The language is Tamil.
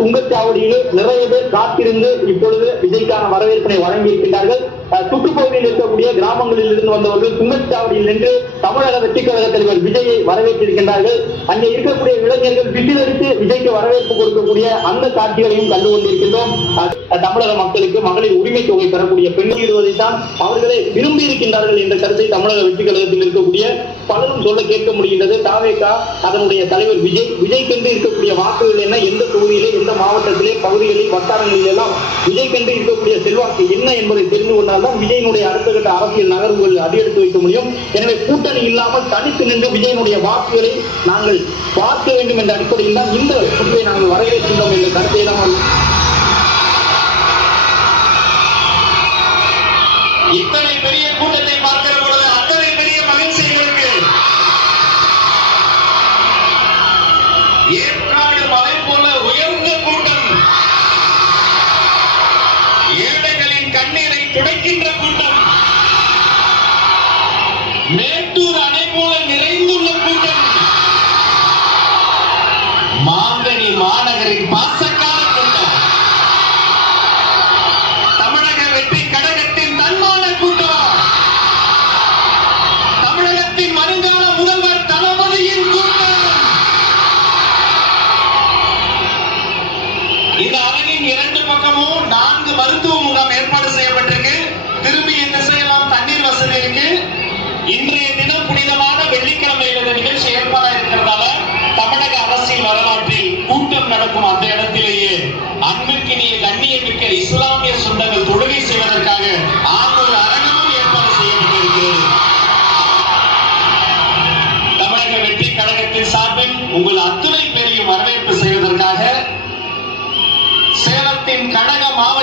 சுங்கச்சாவடியில் நிறைய பேர் காத்திருந்து இப்பொழுது விஜய்க்கான வரவேற்பினை வழங்கியிருக்கின்றார்கள். சுற்றுப்பகுதியில் இருக்கக்கூடிய கிராமங்களில் இருந்து வந்தவர்கள் சுங்கச்சாவடியில் நின்று தமிழக வெற்றி கழக தலைவர் விஜயை வரவேற்றிருக்கின்றார்கள். அங்கே இருக்கக்கூடிய இளைஞர்கள் விசிலடித்து விஜய்க்கு வரவேற்பு கொடுக்கக்கூடிய அந்த காட்சிகளையும் கண்டு கொண்டிருக்கின்றோம். தமிழக மக்களுக்கு மகளிர் உரிமை தொகை பெறக்கூடிய பெண்ணிடுவதைத்தான் அவர்களே விரும்பி இருக்கின்றார்கள் என்ற கருத்தை தமிழக வெற்றி கழகத்தில் இருக்கக்கூடிய பலரும் சொல்ல கேட்க முடிகின்றது. தாவேகா அதனுடைய தலைவர் விஜய்க்கென்று இருக்கக்கூடிய வாக்குகள் என்ன, எந்த தொகுதியிலே, எந்த மாவட்டத்திலே, பகுதிகளில், வட்டாரங்களில் எல்லாம் விஜய்க்கென்று இருக்கக்கூடிய செல்வாக்கு என்ன என்பதை தெரிந்து கொண்டால்தான் விஜயனுடைய அடுத்த கட்ட அரசியல் நகர்வுகள் அடியெடுத்து வைக்க முடியும். எனவே கூட்டணி இல்லாமல் தனித்து நின்று விஜயனுடைய வாக்குகளை நாங்கள் பார்க்க வேண்டும் என்ற அடிப்படையில் தான் இந்த முடிவை நாங்கள் வரவேற்கின்றோம் என்ற கருத்தை நாம் இத்தனை பெரிய கூட்டத்தை பார்க்கிற பொழுது அத்தனை பெரிய மகிழ்ச்சி எங்களுக்கு. ஏற்காடு மலை போல உயர்ந்த கூட்டம், ஏழைகளின் கண்ணீரை துடைக்கின்ற கூட்டம், மேட்டூர் அணை போல நிறைந்துள்ள கூட்டம், மாங்கனி மாநகரின் பாசக்கார கூட்டம், தமிழக வெற்றி கழகத்தின் தன்மான கூட்டம், தமிழகத்தின் வருங்கால முதல்வர் தளபதியின் கூட்டம். இந்த அரங்கின் இரண்டு பக்கமும் 4 மருத்துவ முகாம் ஏற்பாடு செய்யப்பட்டிருக்கு. திரும்பிய திசையெல்லாம் தண்ணீர் வசதி இருக்கு. இன்றைய தினம் புனிதமான வெள்ளிக்கிழமையில் இந்த நிகழ்ச்சி ஏற்பாடாக இருக்கிறதால தமிழக அரசியல் வரலாற்றில் கூட்டம் நடக்கும் அந்த இடத்திலேயே அன்பிற்கினிய கண்ணியமிக்க இஸ்லாமிய சொந்தங்கள் தொழுகை செய்வதற்காக ஆங்கூர் அரங்கமும் ஏற்பாடு செய்யப்பட்டிருக்கிறது. தமிழக வெற்றி கழகத்தின் சார்பில் உங்கள் அத்துணை பேரையும் வரவேற்பு செய்வதற்காக சேலத்தின் கழக மாவட்ட